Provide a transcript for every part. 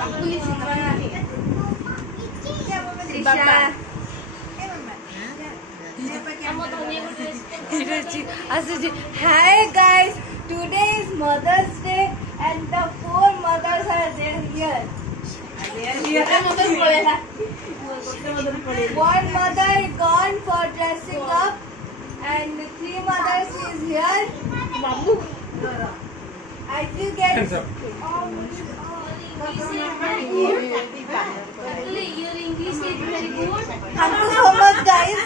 Hi guys, today is Mother's Day and the 4 mothers are here. One mother gone for dressing up and 3 mothers is here. I will get your English is very good. Thank you so much guys.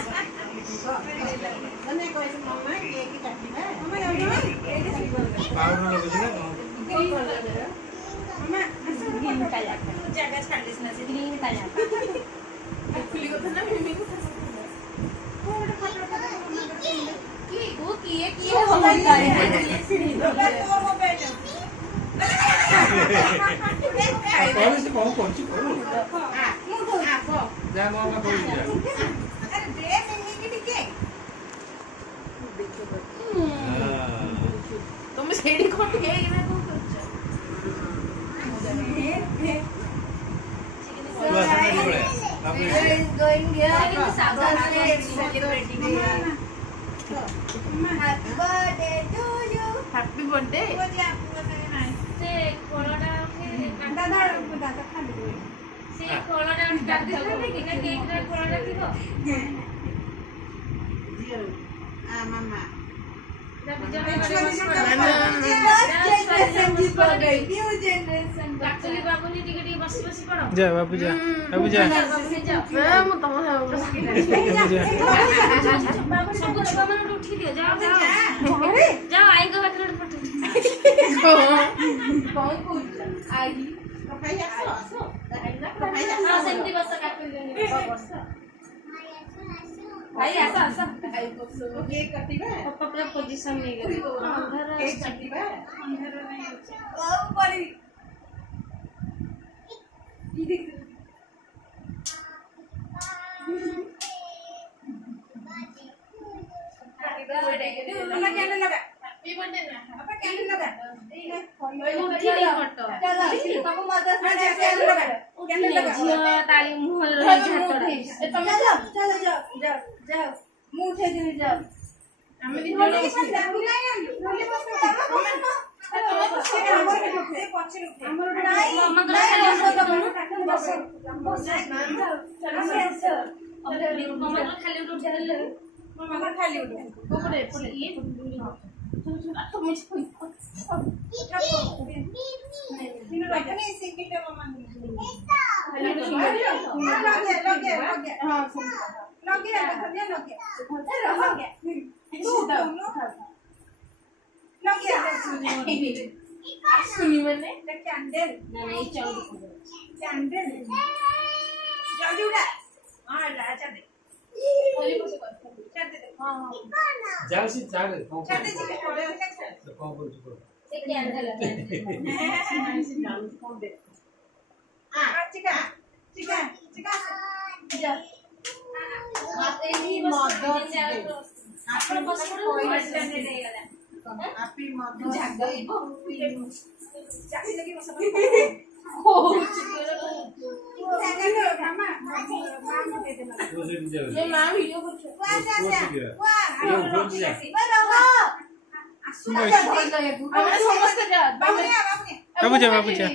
तुम सेड़ी कौन गए ना तू is going here. celebrating Happy birthday to you. Happy birthday से कोलोडा से कोलोडा डाल दे ना केक रे कोलोडा थीबो मामा New generation. बाकुली बाकुली टिके टिके बस बस पड़ो जा बाबू जा बाबू जा मैं तुम सब छुआ मन उठी दियो जाओ जाओ जाओ आई को बात फोटो कौन कौन आई हां सेमती बस काट बस भाई ऐसा ऐसा आई को केक काटिबे पापा पूरा पोजीशन नहीं गए केक काटिबे कौन पड़ी जाओ सी जाओ कौन से कैंडल ଆପଣ ବସ हैप्पी मदर्स डे चाची लगी बस ये मां वीडियो कर बाबू जा बाबू जा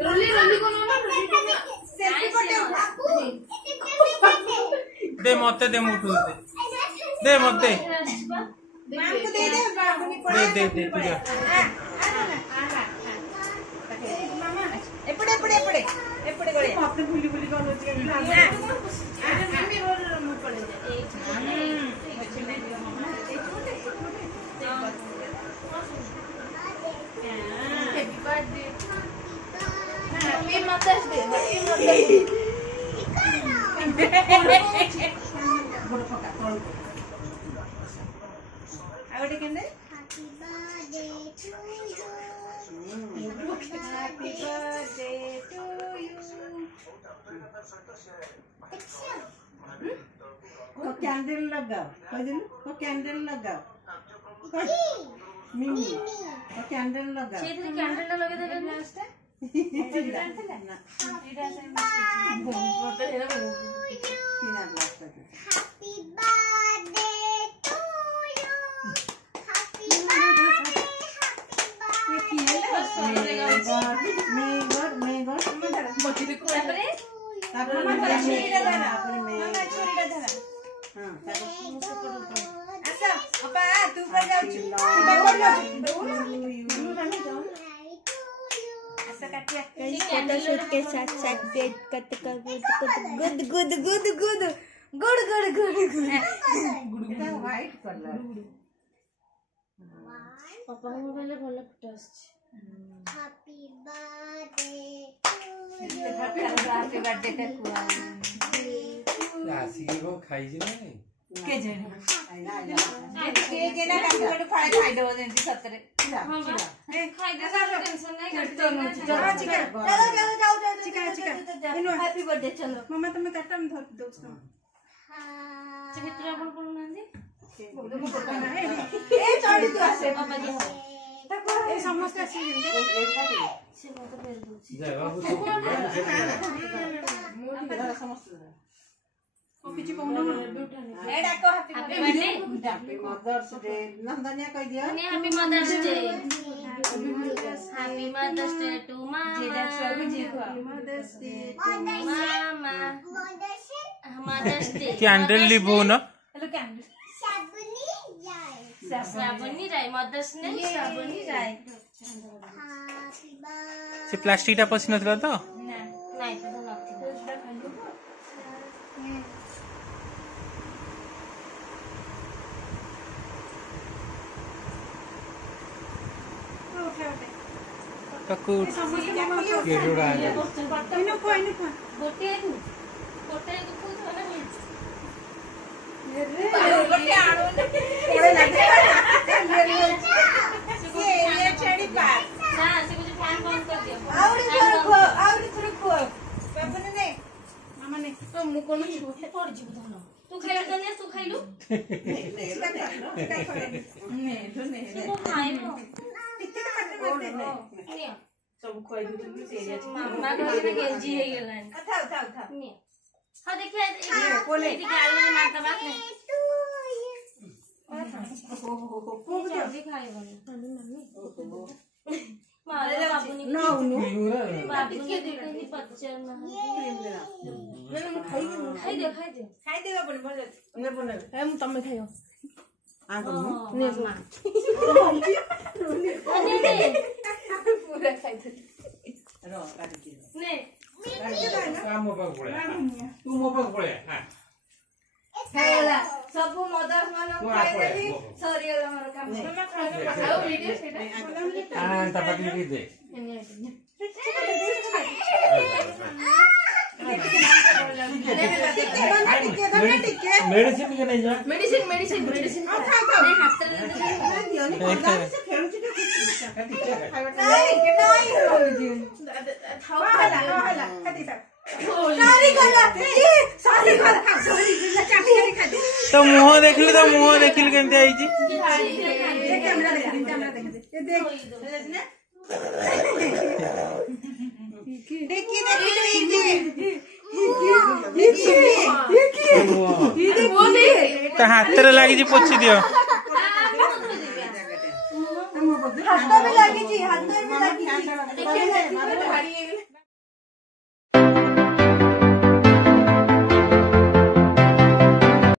रोली रोली को ना सेल्फी फोटो दे मते दे मुठू दे मते मां को दे दे बाबू दे तू जा मामा एपड़े एपड़े एपड़े एपड़े गोले आपने भूली भूली कौन होती है अरे मम्मी रोल मुंह पड़े जाए happy birthday happy mother's day happy mother's day बड़ फका तोल आगटे केंदे happy birthday to you happy birthday to you candle लगाओ को कैंडल लगाओ मिमी को कैंडल लगाओ ସେଇଥିରେ କ୍ୟାଣ୍ଡେଲ ଟା ଲଗେଇ ଦେଲେ ଲାଷ୍ଟ फोटोशूट के साथ साथ पेट कट कर गुद गुद गुद गुद good good good good white colour पापा को मोबाइल भल फोटो आछी हैप्पी बर्थडे का कुआ आसी को खाई जे नहीं के जण के ना काटी बड़ फाय खाइ दो जेंती सतरे हां बा खाइ दे सब टेंशन नहीं करते चलो चिकन चलो जाओ चिकन चिकन हैप्पी बर्थडे चलो मम्मा तुम्हें काटा में धर दो चित्र अपन कोन नांदी ए चढ़ी तू आसे पापा जी ए समस्त आसी से मत पेर दो जय बाबू समस्त किछि पौना ए डाको happy birthday happy mother's day नंदनिया कह दियो happy mother's day happy mother's day to mama mother's day mama mother's day candle लिबो न hello candle Shravani Roy mothers ने श्रावणी राय से प्लास्टिक टा पसी नथला तो नहीं तो नथि ककूट के जोड़ा है इनो को गोटे को कुछ ना गोटे आणो थोड़े लगे ये चढ़ी पार हां से कुछ फैन बंद कर दियो आवड़ी थोड़ा खो बाबू ने मामा ने तो मु कोन पड़ जीव धन तू खाइल तो ने तू खाइलु ने तू खाइबो सब खोई दूँ सीरिया मामा घर गेंजी हे गेलान उठा ने हां देखिए कोले दी गाड़ी में मारता बात नहीं जल्दी खाइबो मम्मी मारे बाबू ने ना उनु बाबू ने देखनी पच्चर ना खाई दे अपन बोल ने बने ए मु तमे खाइयो आ को ने मां ने पूरा खाइ दे रो काट के ने काम मोबाइल पड़े तू मोबाइल पड़े हां खाइला सब मदर्स मान तू आ खाइ पड़े देली सॉरी हमर काम मम्मा खाइ पठाओ वीडियो सेटा हां तपक ली दे मेडिसिन के नहीं जा मेडिसिन खा नहीं हाथ रे दियो नि कोदा से खेलु छी नहीं खाओ हाला खाती था सारी गला चाटी खा दे तो मुंह देखली केनते आई जी कैमरा देख ये देख तो हाथ रे लागी जी पोछि दियो हाथ में लगी जी हाथ में लगी